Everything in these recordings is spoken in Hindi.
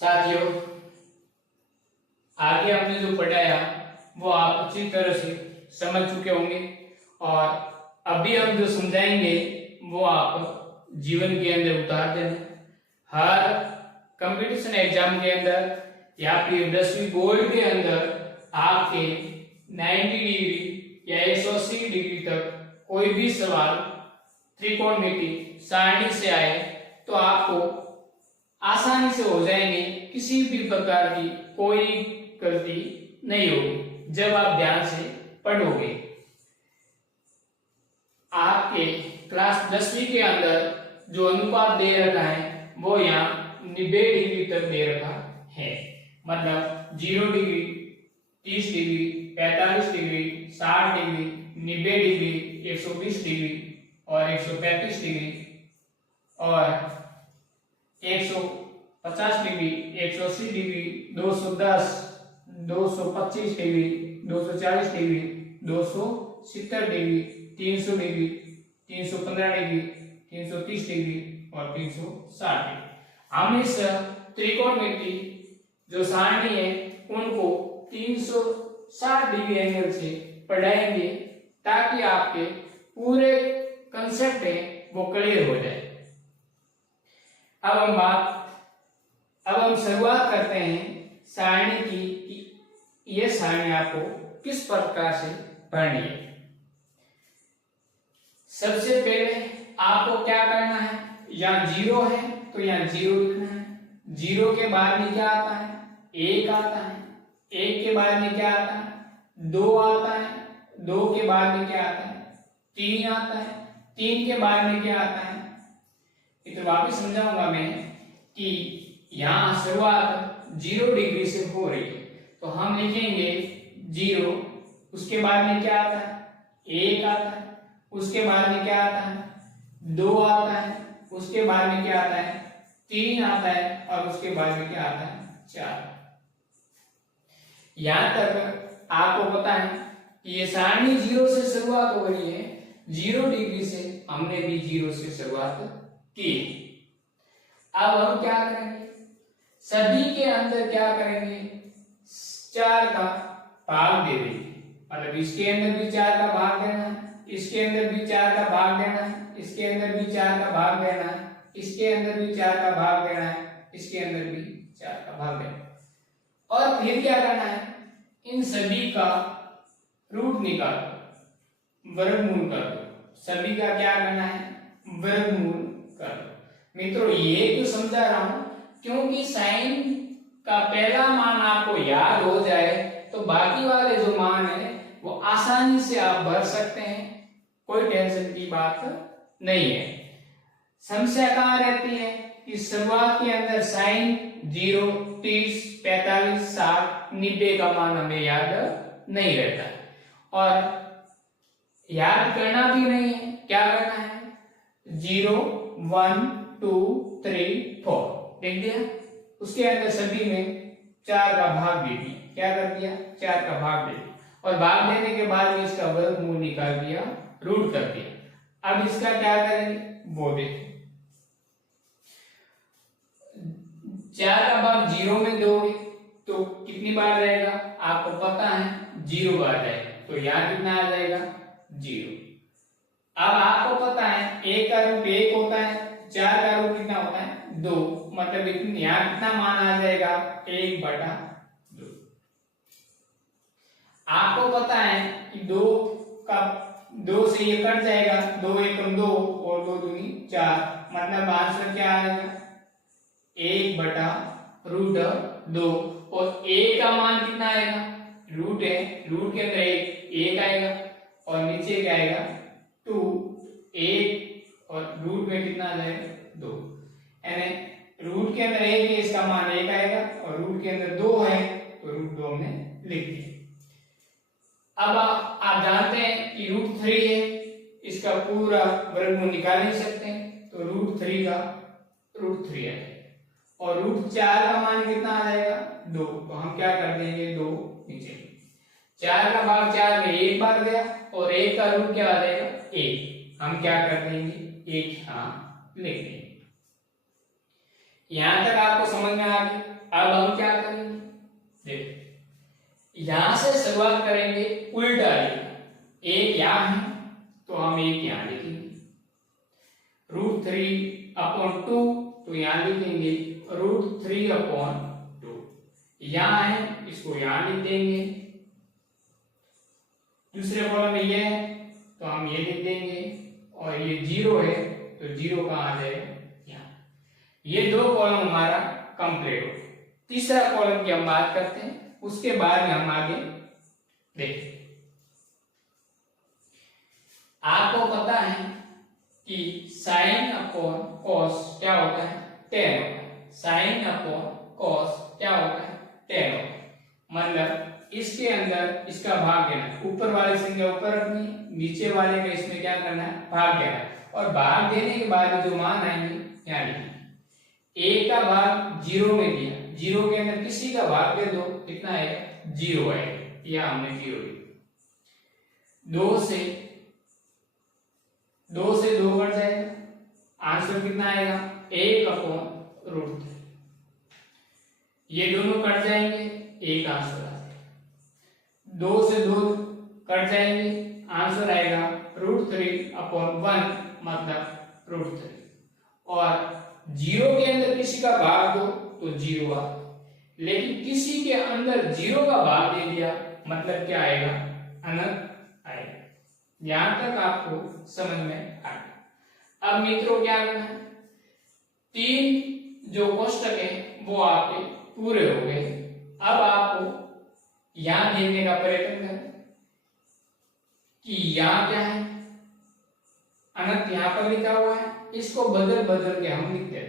साथियों, आगे हमने जो पढ़ाया वो आप अच्छी तरह से समझ चुके होंगे और अभी हम जो समझाएंगे वो आप जीवन के अंदर उतार देना। हर कंपटीशन एग्जाम के अंदर या फिर 10वीं बोर्ड के अंदर आपके 90 डिग्री या 180 डिग्री तक कोई भी सवाल त्रिकोणमिति सारणी से आए तो आपको आसानी से हो जाएंगे, किसी भी प्रकार की कोई गलती नहीं होगी जब आप ध्यान से पढ़ोगे। आपके क्लास 10वीं के अंदर जो अनुपात दे रखा है वो यहाँ 90 डिग्री तक दे रखा है, मतलब 0 degree, 30 degree, 45 degree, 60 degree, 90 degree, 120 degree और 135 डिग्री और 150 degree, 180 degree, 210, 225 degree, 240 degree, 270 degree, 300 degree, 315 degree, 330 degree और 360 डिग्री। हम इस त्रिकोणमिति जो सारणी है उनको 360 डिग्री एंगल से पढ़ाएंगे ताकि आपके पूरे कंसेप्ट है वो क्लियर हो जाए। अब हम शुरुआत करते हैं सारणी की कि यह सारणी आपको किस प्रकार से पढ़नी है। सबसे पहले आपको क्या करना है, यहाँ 0 है तो यहाँ 0 लिखना है। 0 के बाद में क्या आता है, 1 आता है। 1 के बाद में क्या आता है, 2 आता है। 2 के बाद में क्या आता है, 3 आता है। 3 के बाद में क्या आता है, तो वापिस समझाऊंगा मैं कि यहाँ शुरुआत 0 डिग्री से हो रही है तो हम लिखेंगे 0। उसके बाद में क्या आता है, 1 आता है। उसके बाद में क्या आता है, 2 आता है। उसके बाद में क्या आता है, 3 आता है और उसके बाद में क्या आता है, 4। यहां तक आपको पता है कि ये सारणी 0 से शुरुआत हो रही है। 0 डिग्री से हमने भी 0 से शुरुआत की। अब हम क्या करेंगे, सभी के अंदर क्या करेंगे, 4 का भाग दे देंगे। मतलब इसके अंदर भी 4 का भाग देना है, इसके अंदर भी 4 का भाग देना है, इसके अंदर भी 4 का भाग देना है, इसके अंदर भी 4 का भाग देना है, इसके अंदर भी 4 का भाग देना है। और फिर क्या करना है, इन सभी का रूट निकालो, वर्गमूल कर दो। सभी का क्या करना है, वर्गमूल कर दो। मित्रों ये क्यों समझा रहा हूं, क्योंकि साइन का पहला मान आपको याद हो जाए तो बाकी वाले जो मान है वो आसानी से आप भर सकते हैं, कोई टेंशन की बात नहीं है। समस्या कहां रहती है कि शुरुआत के अंदर साइन 0, 30, 45, 60, 90 का मान हमें याद नहीं रहता और याद करना भी नहीं है। क्या करना है, 0, 1, 2, 3, 4 लिख दिया। उसके अंदर सभी में 4 का भाग दे दिया। क्या कर दिया, 4 का भाग दे दिया और भाग देने के बाद में इसका वर्गमूल निकाल दिया, रूट कर दिया। अब इसका क्या करेंगे वो देखें। 4 का भाग 0 में दोगे तो कितनी बार रहेगा, आपको पता है 0 बार जाएगा। तो यहाँ कितना आ जाएगा, 0। अब आपको पता है 1 का रूट 1 होता है, 4 का रूट कितना होता है, 2। मतलब यहाँ कितना मान आ जाएगा, 1/2। आपको पता है कि 2 से ये कट जाएगा, 2 एकम 2 और 2 दूनी 4। मतलब आंसर क्या आएगा, 1/√2। और 1 का मान कितना आएगा, रूट है, रूट के अंदर 1 आएगा और नीचे क्या आएगा, 2। 1 और रूट में कितना आ जाएगा, 2। यानी रूट के अंदर 1 है, इसका मान 1 आएगा और रूट के अंदर 2 है तो √2 हमने लिख दिया। अब आप जानते हैं कि √3 है, इसका पूरा वर्गमूल निकाल नहीं सकते हैं तो √3 का √3 है और √4 का मान कितना आ जाएगा, 2। तो हम क्या कर देंगे, 2 नीचे। 4 का भाग 4 में 1 बार गया और 1 का रूट क्या आ जाएगा, 1। हम क्या कर देंगे, 1 यहाँ लिख देंगे। यहां तक आपको समझ में आ गया। अब हम क्या करेंगे, देखो यहां से शुरुआत करेंगे उल्टा लिखना, एक यहां है तो हम एक यहां लिखेंगे, √3/2 तो यहां लिखेंगे √3/2, यहां है इसको यहां लिख देंगे, दूसरे कॉलम में ये है तो हम ये लिख देंगे, और ये 0 है तो 0 कहां आ जाएगा यहाँ। ये 2 कॉलम हमारा कंप्लीट हो गया। तीसरा कॉलम की हम बात करते हैं, उसके बाद में हम आगे देखें। आपको पता है कि sin अपॉन cos क्या होता है, tan होता है। sin अपॉन cos क्या होता है, tan होता है। मतलब इसके अंदर इसका भाग देना, ऊपर वाले संख्या ऊपर रखनी, नीचे वाले का इसमें क्या करना है, भाग देना, और भाग देने के बाद जो मान आएंगे यहाँ लिखना। a का भाग 0 में दिया, 0 के अंदर किसी का भाग दे दो, कितना आएगा, 0 आएगा, या हमने 0 लिखा। 2 से 2 कट जाएगा, आंसर कितना आएगा, 1/√3। ये दोनों कट जाएंगे, एक आंसर आ जाएगा। 2 से 2 कट जाएंगे, आंसर आएगा √3/1 मतलब √3। और 0 के अंदर किसी का भाग दो तो 0 आ, लेकिन किसी के अंदर 0 का भाग दे दिया मतलब क्या आएगा, अनंत आएगा। यहां तक आपको समझ में आ गया। अब मित्रों क्या करना है, 3 जो कोष्टक है वो आपके पूरे हो गए। अब आपको यहां देखने का प्रयत्न करें कि यहां क्या है, अनंत यहां पर लिखा हुआ है, इसको बदल बदल के हम लिखते हैं।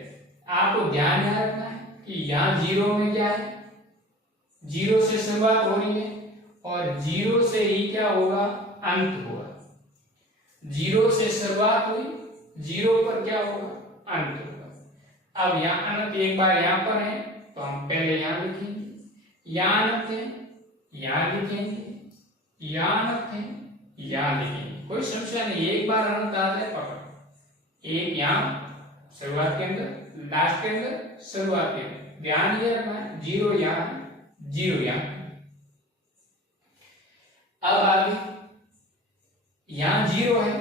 आपको ध्यान यहां रखना है कि यहां 0 में क्या है, 0 से शुरुआत हो रही है और 0 से ही क्या होगा, अंत होगा। 0 से शुरुआत हुई, 0 पर क्या होगा, अंत होगा। अब यहां अनंत एक बार यहां पर है तो हम पहले यहां लिखेंगे, यहां अनंत है यहां लिखेंगे, यहां अनंत है यहां लिखेंगे, कोई समस्या नहीं। एक बार अनंत आ जाए पकड़, एक यहां शुरुआत के अंदर, लास्ट के अंदर, शुरुआत के अंदर, ध्यान ये रखना है, 0 यहां 0 यहां। अब आगे यहां 0 है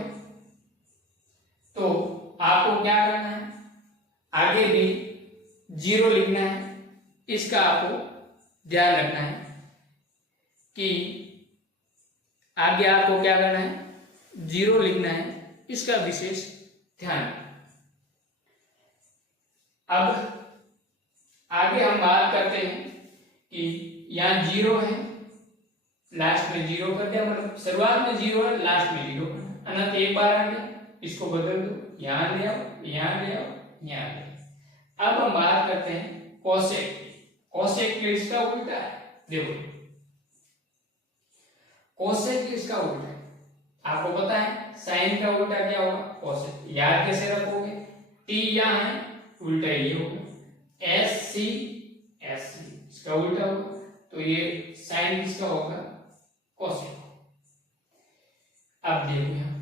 तो आपको क्या करना है, आगे भी 0 लिखना है। इसका आपको ध्यान रखना है कि आगे आपको क्या करना है, 0 लिखना है, इसका विशेष ध्यान। अब आगे हम बात करते हैं कि यहां 0 है, लास्ट में 0 कर दिया, मतलब शुरुआत में 0 है, लास्ट में 0 करना। अनंत एक बार आ गया, इसको बदल दो, यहां ले आओ, यहां ले आओ, यहां ले आओ। अब हम बात करते हैं कोसेक। कोसेक इसका उल्टा है, देखो कोसेक इसका उल्टा है, आपको पता है साइन का उल्टा क्या होगा, कोसेक। याद कैसे रखोगे, टी यहां है, उल्टा ये होगा, एस सी इसका उल्टा होगा, तो ये साइन किसका होगा, कोसेक। अब देखो यहां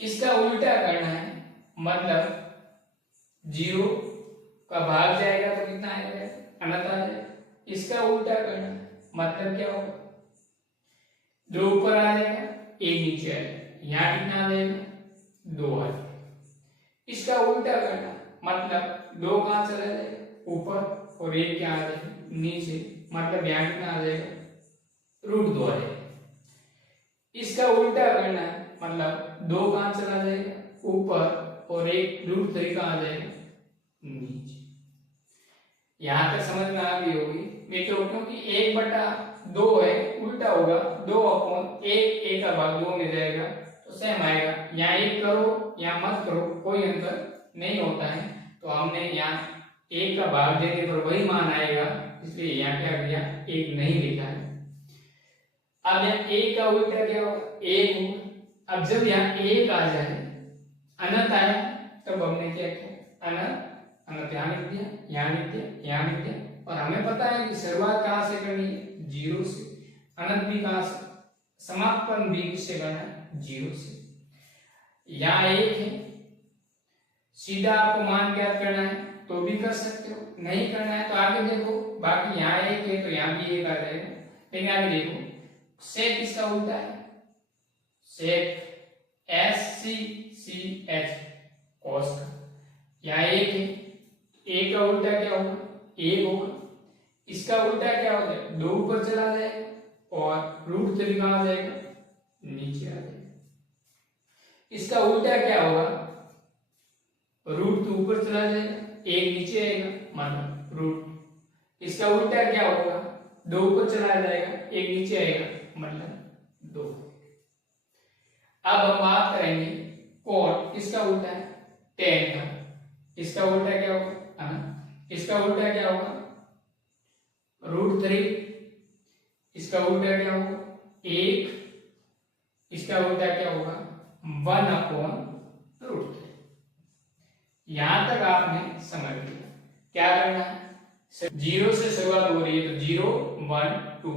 इसका उल्टा करना है, मतलब 0 का भाग जाएगा तो कितना आएगा, अनंत आ जाएगा। इसका उल्टा करना मतलब क्या होगा, 2 ऊपर आ जाएगा, 1 नीचे आ जाएगा, यहां कितना आ जाएगा, 2 आ जाएगा। इसका उल्टा करना मतलब 2 कहां चला जाएगा, ऊपर, और 1 क्या आ जाएगा, नीचे, मतलब यहां कितना आ जाएगा, √2 आ जाएगा। इसका उल्टा करना है मतलब 2 कहां चला जाएगा, ऊपर, और 1 √3 कहां आ जाएगा, नीचे। यहां तक समझ में आ गई होगी मित्रों, क्योंकि 1/2 है, उल्टा होगा, 2/1, 1 का भाग 2 में जाएगा तो सेम आएगा। यहाँ 1 करो, यहाँ मत करो, कोई अंतर नहीं होता है। तो हमने यहाँ 1 का भाग देने पर वही मान आएगा, इसलिए यहाँ क्या किया, 1 नहीं लिखा है। अब यहाँ 1 का उल्टा क्या होगा, 1 होगा। अब जब यहाँ 1 आ जाए, अनंत आया, तब हमने क्या किया, अनंत यहाँ लिख दिया, यहाँ लिख दिया, यहाँ लिख दिया। और हमें पता है कि शुरुआत कहां से करनी है, 0 से। अनंत भी कहां से, समापन भी किससे करना है, 0 से। यहाँ 1 है, सीधा आपको मान ज्ञात करना है, तो भी कर सकते हो, नहीं करना है तो आगे देखो, बाकी यहाँ एक है तो यहाँ भी एक आ जाएगा। लेकिन आगे देखो, सेक इसका उल्टा है, सेक SCCH cos का, यहाँ एक है, एक का उल्टा क्या होगा, एक होगा, इसका उल्टा क्या हो जाएगा, 2 ऊपर चला जाएगा और √3 कहाँ आ जाएगा, नीचे आ जाएगा। इसका उल्टा क्या होगा, √2 ऊपर चला जाएगा, एक नीचे आएगा, मतलब रूट। इसका उल्टा क्या होगा, 2 ऊपर चला जाएगा, एक नीचे आएगा, मतलब 2। अब हम बात करेंगे कॉट, किसका उल्टा है, tan का। इसका उल्टा क्या होगा, इसका उल्टा क्या होगा, √3। इसका उल्टा क्या होगा, 1। इसका उल्टा क्या होगा, 1/√3। यहां तक आपने समझ लिया। क्या करना है, 0 से शुरुआत हो रही है तो 0 1 2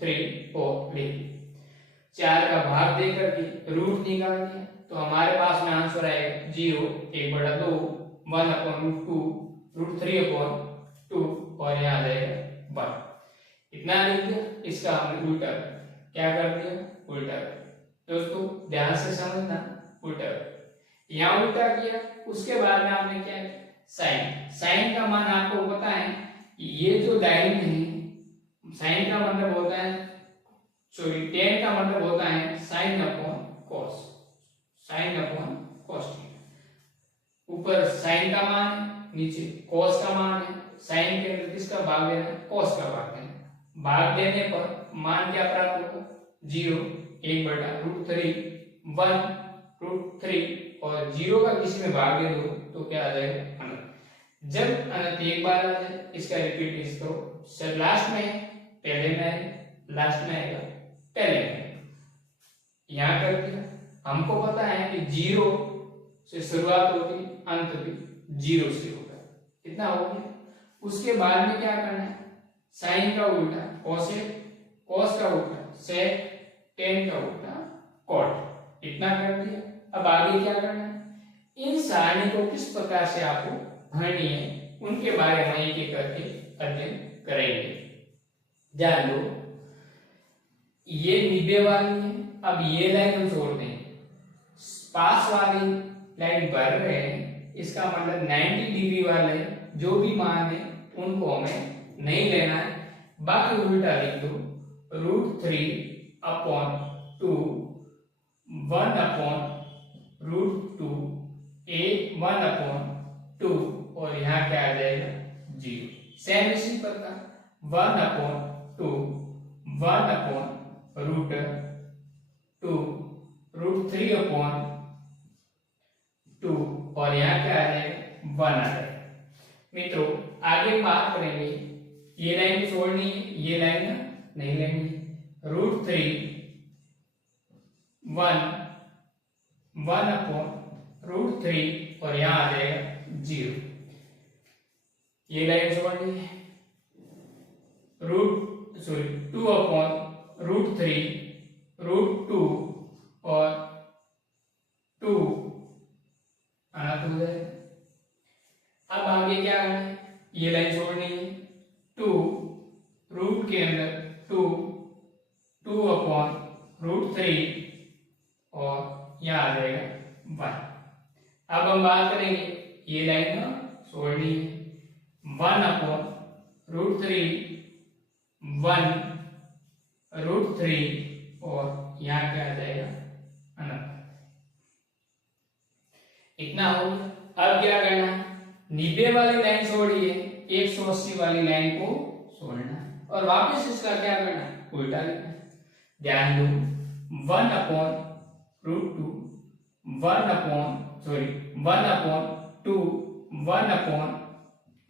3 4 लिख, 4 का भाग देकर के रूट निकाल दिया तो हमारे पास में आंसर आएगा 0 1/2 1/√2 √3/2 और यहाँ आ जाएगा 1। इतना लिख दिया। इसका हमने उल्टा क्या कर दिया, उल्टा। दोस्तों ध्यान से समझना, उल्टा यहाँ उल्टा किया, उसके बाद में आपने क्या किया, साइन। साइन का मान आपको पता है, ये जो लाइन है साइन का मतलब होता है, सॉरी tan का मतलब होता है sin upon cos, sin upon cos। ऊपर sin का मान है, नीचे cos का मान है। sin के अंदर किसका भाग लेना है, cos का भाग लेना है। भाग देने पर मान क्या प्राप्त होगा, 0 1/√3 1√3 और 0 का किसी में भाग दे दो तो क्या आ जाएगा, अनंत। जब अनंत एक बार आ जाए, इसका रिपीट इस करो, सर लास्ट में पहले में आएगा, लास्ट में आएगा पहले में। यहां कर दिया। हमको पता है कि 0 से शुरुआत होगी, अंत भी 0 से होगा, कितना हो गया। उसके बाद में क्या करना है, साइन का उल्टा कोसेक, cos का उल्टा सेक, tan का उल्टा कॉट। इतना कर दिया। अब आगे क्या करना है, इन सारणी को किस प्रकार से आपको भरनी है उनके बारे में एक एक करके अध्ययन करेंगे। ध्यान दो, ये 90 वाली है। अब ये लाइन हम छोड़ दें, पास वाली लाइन भर रहे हैं, इसका मतलब 90 डिग्री वाले जो भी मान है उनको हमें नहीं लेना है, बाकी उल्टा लिख दो, √3/2 1/√2 1/2 और यहाँ क्या आ जाएगा, 0। सेम इसी प्रकार 1/2 1/√2 √3/2 और यहाँ क्या आ जाएगा, 1 आ जाएगा। मित्रों आगे बात करेंगे, ये लाइन छोड़नी है, ये लाइन नहीं लेनी। √3 1/√3 और यहाँ आ जाएगा 0। ये लाइन छोड़नी है, 2/√3 √2 और 2 अनंत हो जाएगा। अब आगे क्या करना है, ये लाइन छोड़नी है, 2 रूट के अंदर 2 2/√3 और यहाँ आ जाएगा 1। अब हम बात करेंगे, ये लाइन ना छोड़नी है, 1/√3 1√3 और यहाँ क्या आ जाएगा, अनंत। इतना हो गया। अब क्या करना है, 90 वाली लाइन छोड़िए, 180 वाली लाइन को छोड़ना है और वापस इसका क्या करना है, उल्टा लिखना है। ध्यान दो, 1/√2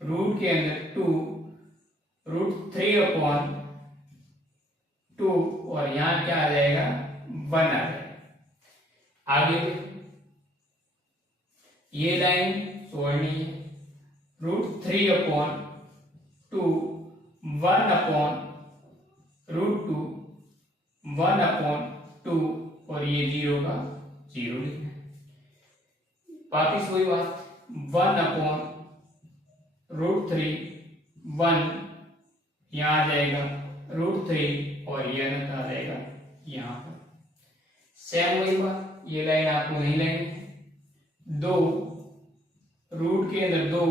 1/2 के अंदर 2 √3/2 और यहाँ क्या आ जाएगा, 1 आ जाएगा। आगे ये लाइन छोड़नी है, √3/2 1/√2 1/2 और ये 0 का 0 लिखना है। वापिस वही बात, 1/√2 √3 1 यहाँ आ जाएगा √3 और ये अनंत आ जाएगा यहाँ पर। सेम वही बात, ये लाइन आपको नहीं लेनी है। 2 रूट के अंदर 2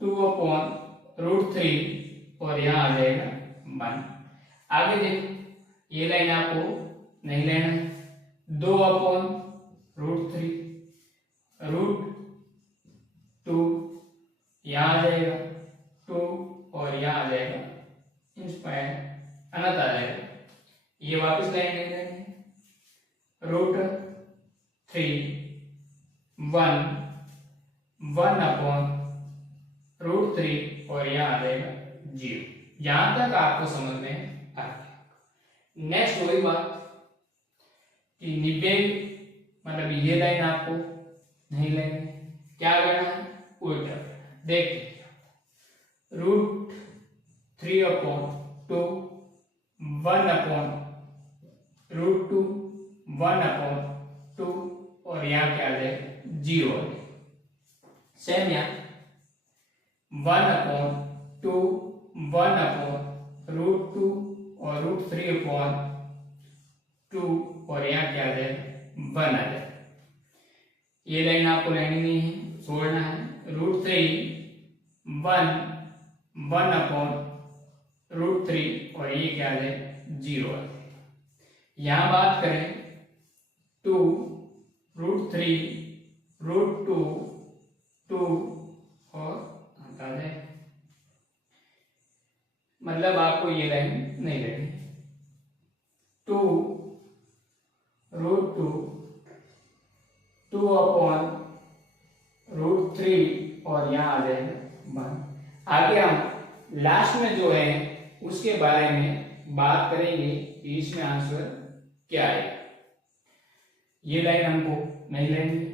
2/√3 और यहाँ आ जाएगा 1। आगे देखो, ये लाइन आपको नहीं लेना है। 2/√3 √2 यहाँ आ जाएगा 2 और यहाँ आ जाएगा इंस्पायर अनंत आ जाएगा। ये वापस लाइन नहीं लेनी है। √3 1 1/√3 और यहाँ आ जाएगा 0। यहां तक आपको समझ में आ गया। नेक्स्ट वही बात कि निबेल मतलब ये लाइन आपको नहीं लेनी, क्या करना है, उल्टा। देखते √3/2 1/√2 1/2 और यहाँ क्या आ जाएगा 0। सेम यहाँ 1/2 1/√2 और √3/2 और यहाँ क्या आ जाएगा 1 आ जाएगा। ये लाइन आपको लेनी नहीं है, छोड़ना है। √3 1 1/√3 और ये क्या आ जाएगा 0 आ जाएगा। यहाँ बात करें 2 √3 √2 2 और आ जाएगा, मतलब आपको ये लाइन नहीं लेनी। 2 √2 2/√3 और यहाँ आ जाएगा 1। आगे हम लास्ट में जो है उसके बारे में बात करेंगे कि इसमें आंसर क्या आएगा। ये लाइन हमको नहीं लेंगे।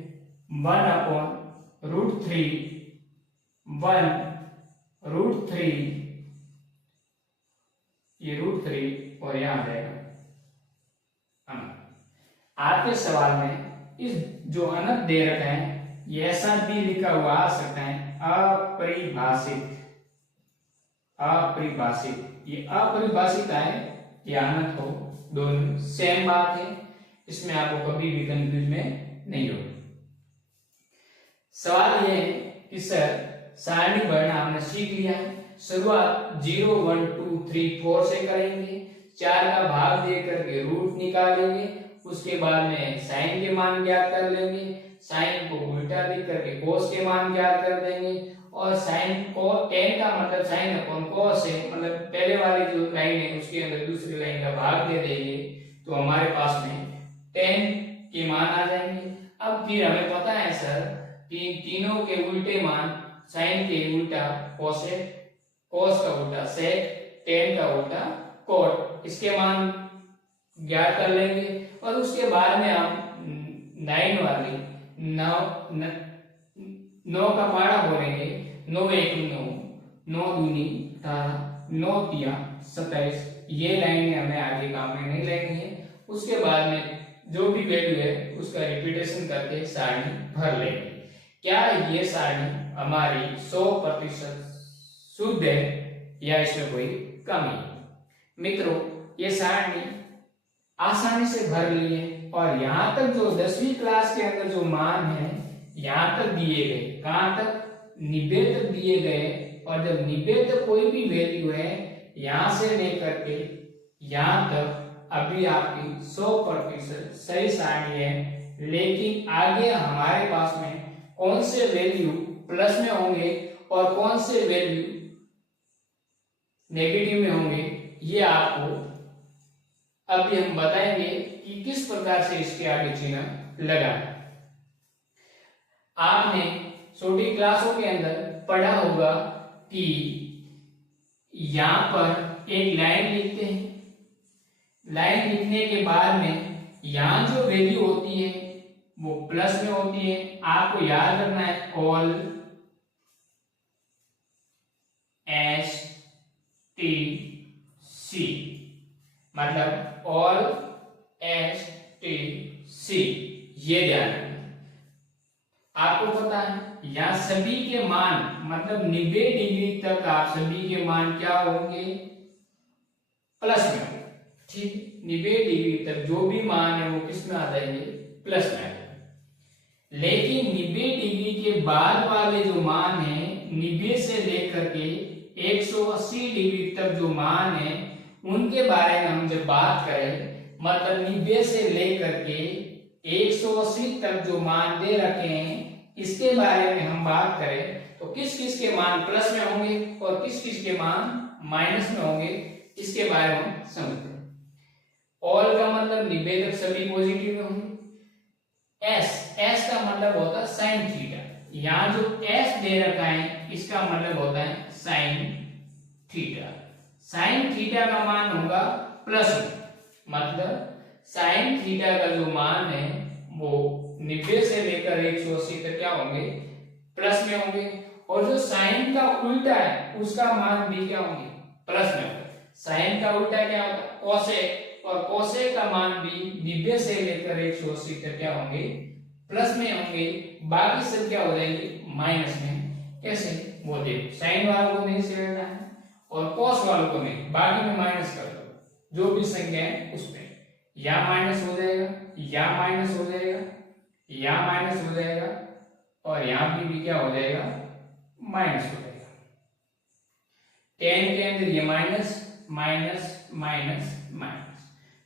1/√3 1√3 ये √3 और यहाँ आ जाएगा अनंत। आपके सवाल में इस जो अनंत दे रखा है ये ऐसा भी लिखा हुआ आ सकता है अपरिभाषित। अपरिभाषित, ये अपरिभाषित आए या अनंत हो, दोनों सेम बात है। इसमें आपको कभी भी कंफ्यूज में नहीं होगा। सवाल ये है कि सर सारणी भरना हमने सीख लिया है, शुरुआत 0 1 2 3 4 से करेंगे, 4 का भाग दे करके रूट निकालेंगे, उसके बाद में साइन के मान ज्ञात कर लेंगे, साइन को उल्टा लिख करके कोस के मान ज्ञात कर देंगे, और साइन को tan का मतलब साइन अपॉन कोस है, मतलब पहले वाली जो लाइन है उसके अंदर दूसरी लाइन का भाग दे देंगे तो हमारे पास में tan के मान आ जाएंगे। अब फिर हमें पता है सर कि तीनों के उल्टे मान, साइन के उल्टा कोसेक, कोस का उल्टा सेक, tan का उल्टा कोट, इसके मान ज्ञात कर लेंगे। और उसके बाद में हम 9 वाली 9 का पारा बोलेंगे। 9 1 9 9 दूनी 18 9 तिया 27। ये लाइन हमें आगे काम में नहीं लेनी है। उसके बाद में जो भी वैल्यू है उसका रिपीटेशन करके सारणी भर लेंगे। क्या ये सारणी हमारी 100% शुद्ध है या इसमें कोई कमी है? मित्रों, ये सारणी आसानी से भर ली है और यहाँ तक जो 10वीं क्लास के अंदर जो मान है यहाँ तक दिए गए, कहाँ तक, 90 तक दिए गए। और जब 90 तक कोई भी वैल्यू है यहां से लेकर के यहां तक अभी आपकी 100% सही सारणी है। लेकिन आगे हमारे पास में कौन से वैल्यू प्लस में होंगे और कौन से वैल्यू नेगेटिव में होंगे ये आपको अभी हम बताएंगे कि किस प्रकार से इसके आगे चिन्ह लगाना। आपने छोटी क्लासों के अंदर पढ़ा होगा कि यहां पर एक लाइन लिखते हैं, लाइन लिखने के बाद में यहां जो वैल्यू होती है वो प्लस में होती है। आपको याद रखना है ऑल एस टी सी, मतलब ऑल एस टी सी, ये ध्यान रखना। आपको पता है यहाँ सभी के मान मतलब 90 डिग्री तक आप सभी के मान क्या होंगे, प्लस में होंगे। ठीक, 90 डिग्री तक जो भी मान है वो किस में आ जाएंगे, प्लस में आ जाएंगे। लेकिन 90 डिग्री के बाद वाले जो मान है 90 से लेकर के 180 डिग्री तक जो मान है उनके बारे में हम जब बात करें, मतलब 90 से लेकर के 180 तक जो मान दे रखे हैं इसके बारे में हम बात करें तो किस किस के मान प्लस में होंगे और किस किस के मान माइनस में होंगे, इसके बारे में हम समझते हैं। ऑल का मतलब 90 तक सभी पॉजिटिव में होंगे। एस का मतलब होता है साइन थीटा, यहाँ जो एस दे रखा है इसका मतलब होता है साइन थीटा। साइन थीटा का मान होगा प्लस में, मतलब साइन थीटा का जो मान है वो 90 से लेकर 180 तक क्या होंगे, प्लस में होंगे। और जो साइन का उल्टा है उसका मान भी क्या होंगे, प्लस में होंगे। साइन का उल्टा क्या होता है, कोसेक, और कोसेक का मान भी 90 से लेकर 180 तक क्या होंगे, प्लस में होंगे। बाकी सब क्या हो जाएंगे, माइनस में। कैसे, वो देखो, साइन वालों को नहीं सेड़ना है और कोस वालों को नहीं, बाकी में माइनस कर दो जो भी संख्या है उसमें। या माइनस हो जाएगा, या माइनस हो जाएगा, या माइनस हो जाएगा, और यहां भी क्या हो जाएगा, माइनस हो जाएगा। 10 के अंदर ये minus minus minus minus.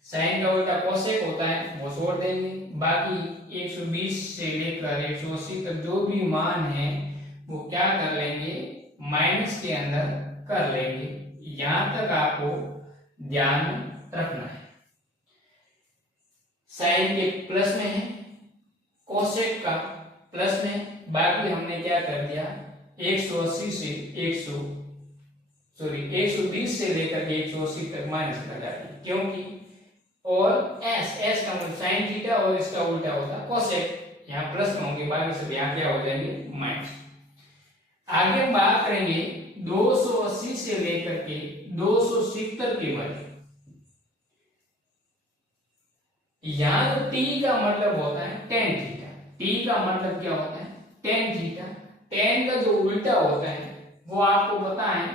Sine का उल्टा कोसेक होता है, वो छोड़ देंगे। बाकी 120 से लेकर 180 तक जो भी मान है वो क्या कर लेंगे, माइनस के अंदर कर लेंगे। यहां तक आपको ध्यान रखना है। साइन के प्लस में है, कोसेक का प्लस में, बाकी हमने क्या कर दिया, 180 से 120 से लेकर 180 तक माइनस लगा दिया, क्योंकि और एस का मतलब साइन थीटा और इसका उल्टा होता है कोसेक, यहाँ प्लस में होंगे, बाकी सब यहाँ क्या हो जाएंगे, माइनस। आगे हम बात करेंगे 280 से लेकर के 270 के वजह। यहाँ टी का मतलब होता है टेन थीटा। टी का मतलब क्या होता है, टेन थीटा। टेन का जो उल्टा होता है वो आपको पता है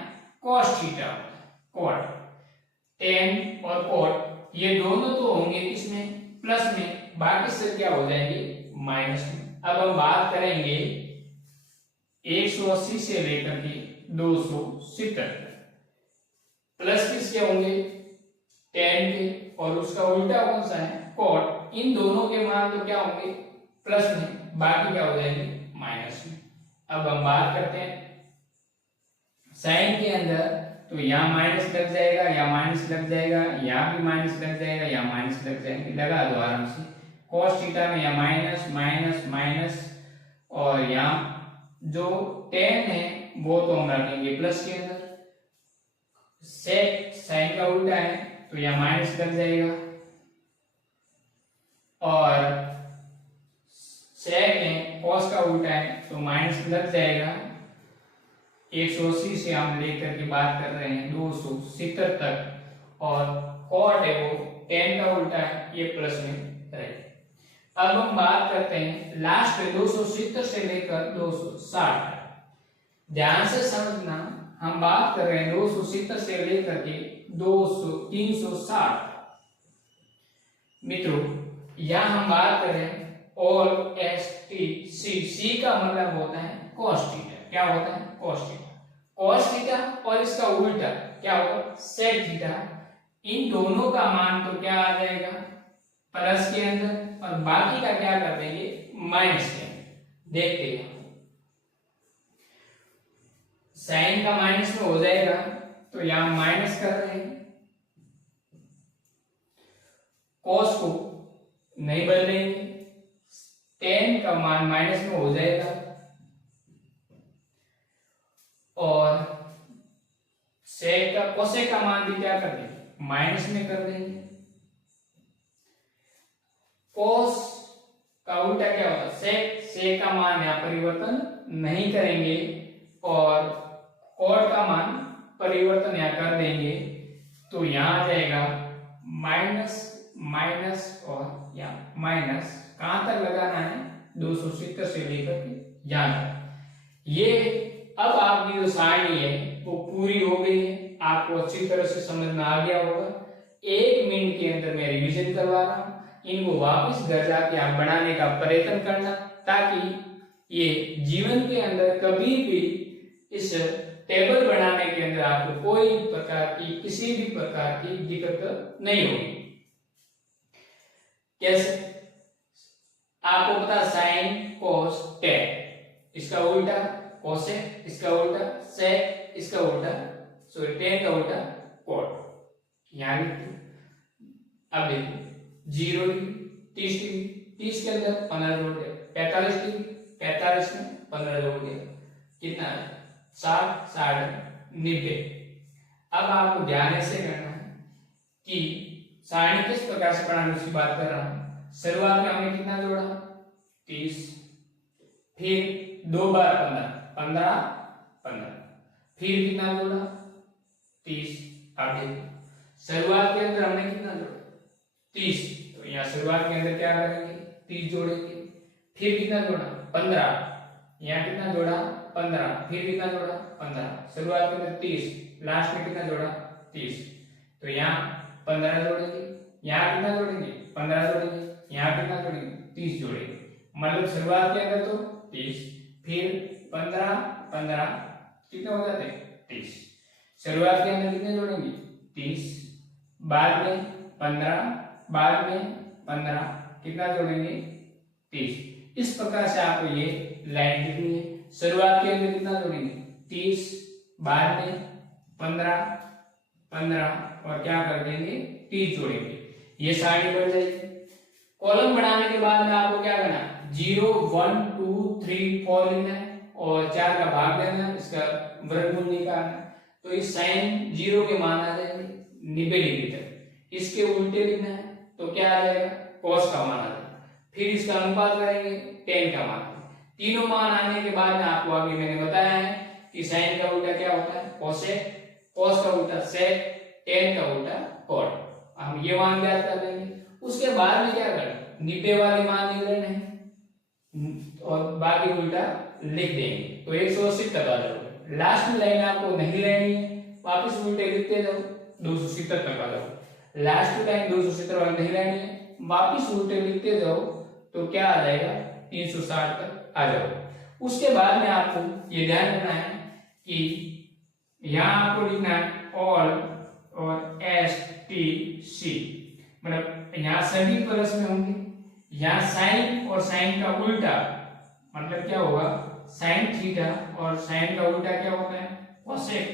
कॉस थीटा होता है, कॉट। टेन और कॉट ये दोनों तो होंगे किसमें, प्लस में, बाकी सब क्या हो जाएंगे, माइनस में। अब हम बात करेंगे 180 से लेकर के 270, प्लस किसके होंगे, टेन के, और उसका उल्टा कौन सा है, कॉट। इन दोनों के मान तो क्या होंगे, प्लस में, बाकी क्या हो जाएंगे, माइनस में। अब हम बात करते हैं साइन के अंदर, तो यहाँ माइनस लग जाएगा, या माइनस लग जाएगा, यहाँ भी माइनस लग जाएगा, या माइनस लग जाएंगे, लगा दो आराम से। कॉस थीटा में या माइनस माइनस माइनस, और यहाँ जो टेन है वो तो हम रखेंगे प्लस के अंदर। सेक साइन का उल्टा है तो यहाँ माइनस लग जाएगा, और सेक है कॉस का उल्टा है तो माइनस लग जाएगा। 180 से हम लेकर के बात कर रहे हैं 270 तक, और कॉट है वो 10 का उल्टा है, ये प्लस में रहेगा। अब हम बात करते हैं लास्ट में 270 से लेकर 260 तक। ध्यान से समझना, हम बात कर रहे हैं 270 से लेकर के 360। मित्रों यहां हम बात कर रहे हैं ऑल एस टी सी। सी का मतलब होता है कॉस थीटा। क्या होता है, कॉस थीटा। कॉस थीटा और इसका उल्टा क्या होगा, सेक थीटा। इन दोनों का मान तो क्या आ जाएगा, प्लस के अंदर, और बाकी का क्या कर देंगे, माइनस के अंदर। देखते हैं, साइन का माइनस में हो जाएगा तो यहां माइनस कर रहे हैं, कॉस को नहीं बदलेंगे, टेन का मान माइनस में हो जाएगा, और सेक का कोसेक का मान भी क्या कर देंगे, माइनस में कर देंगे। कोस का उल्टा क्या होगा, सेक। सेक का मान यहां परिवर्तन नहीं करेंगे, और कॉट का मान परिवर्तन यहां कर देंगे, तो यहां आ जाएगा माइनस माइनस, और यहां माइनस। कहां तक लगाना है, 270 से लेकर के यहां तक। ये अब आपकी जो सारणी है वो पूरी हो गई है, आपको अच्छी तरह से समझ में आ गया होगा। 1 मिनट के अंदर मैं रिवीजन करवा रहा हूँ, इनको वापस घर जाके आप बनाने का प्रयत्न करना, ताकि ये जीवन के अंदर कभी भी इस टेबल बनाने के अंदर आपको कोई प्रकार की किसी भी प्रकार की दिक्कत नहीं होगी। कैसे? आपको पता साइन कोस टेन, इसका उल्टा कोसेक, इसका उल्टा सेक, इसका उल्टा सॉरी टेन का उल्टा कोट। यानी अब देखो 0 डिग्री 30 डिग्री, 30 के अंदर 15 जोड़ दिया, 45 डिग्री 45 में 15 जोड़ दिया, कितना है 60, 60 90। अब आपको ध्यान ऐसे करना है कि सारणी किस प्रकार से बनाने उसकी बात कर रहा हूं। शुरुआत में हमने कितना जोड़ा 30, फिर 2 बार 15 15, फिर कितना जोड़ा 30। अब देखो शुरुआत के अंदर हमने कितना जोड़ा 30, तो यहाँ शुरुआत के अंदर क्या करेंगे 30 जोड़ेंगे, फिर कितना जोड़ा 15, यहाँ कितना जोड़ा 15, फिर कितना जोड़ा 15, शुरुआत के अंदर 30, लास्ट में कितना जोड़ा 30, तो यहाँ 15 जोड़ेंगे, यहाँ कितना जोड़ेंगे 15 जोड़ेंगे, यहाँ कितना जोड़ेंगे 30 जोड़ेंगे। मतलब शुरुआत के अंदर तो 30, फिर 15 15 कितने हो जाते हैं 30, शुरुआत के अंदर कितने जोड़ेंगे 30, बाद में 15, बाद में 15 कितना जोड़ेंगे 30। इस प्रकार से आपको ये लाइन लिखनी है। शुरुआत के अंदर कितना जोड़ेंगे 30, बाद में 15 15 और क्या कर देंगे 30 जोड़ेंगे, ये सारणी बन जाएगी। कॉलम बनाने के बाद में आपको क्या करना 0 1 2 3 4 लिखना है और 4 का भाग देना है, इसका वर्गमूल निकालना है। तो इस साइन 0 के मान आ जाएंगे 90 डिग्री तक, इसके उल्टे लिखना है तो क्या आ जाएगा cos का मान आ जाएगा, फिर इसका अनुपात करेंगे tan का मान। तीनों मान आने के बाद में आपको आगे मैंने बताया है कि साइन का उल्टा क्या होता है कोसेक, cos का उल्टा सेक, tan का उल्टा cot। हम ये मान ज्ञात कर लेंगे। उसके बाद में क्या करना 90 वाले मान लिख लेने हैं और बाकी उल्टा लिख देंगे, तो 180 तक आ जाओगे। लास्ट लाइन आपको नहीं रहनी है, वापस उल्टे लिखते जाओ 270 तक आ जाओ। लास्ट टाइम 270 वाली नहीं रहनी है, वापस उल्टे लिखते जाओ तो क्या आ जाएगा 360 तक आ जाओ। उसके बाद में आपको ये ध्यान रखना है कि यहाँ आपको लिखना है ऑल और STC, मतलब यहाँ सभी प्लस में होंगे। यहाँ साइन और साइन का उल्टा मतलब क्या होगा साइन थीटा और साइन का उल्टा क्या होता है कोसेक,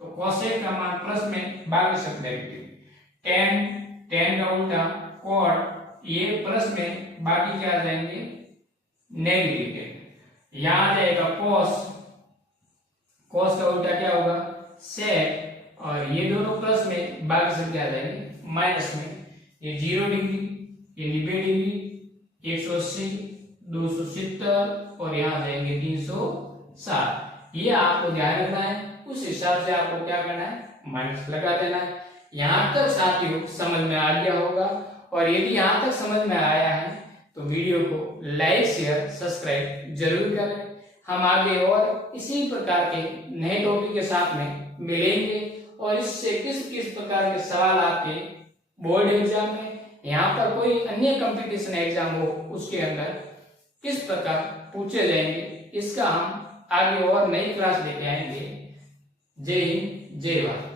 तो कोसेक का मान प्लस में बाकी सब नेगेटिव। tan का उल्टा cot, ये प्लस में बाकी क्या आ जाएंगे नेगेटिव। यहाँ आ जाएगा cos का उल्टा क्या होगा sec, और ये दोनों प्लस में बाकी सब क्या आ जाएंगे माइनस में। ये 0 डिग्री, ये 90 डिग्री, 180, 270 और यहाँ आ जाएंगे 360। ये आपको ध्यान रखना है, उस हिसाब से आपको क्या करना है माइनस लगा देना है। यहाँ तक साथियों समझ में आ गया होगा, और यदि यहाँ तक समझ में आया है तो वीडियो को लाइक शेयर सब्सक्राइब जरूर करें। हम आगे और इसी प्रकार के नए टॉपिक के साथ में मिलेंगे, और इससे किस किस प्रकार के सवाल आपके बोर्ड एग्जाम में, यहाँ पर कोई अन्य कंपटीशन एग्जाम हो उसके अंदर किस प्रकार पूछे जाएंगे, इसका हम आगे और नई क्लास लेके आएंगे। जय हिंद जय भारत।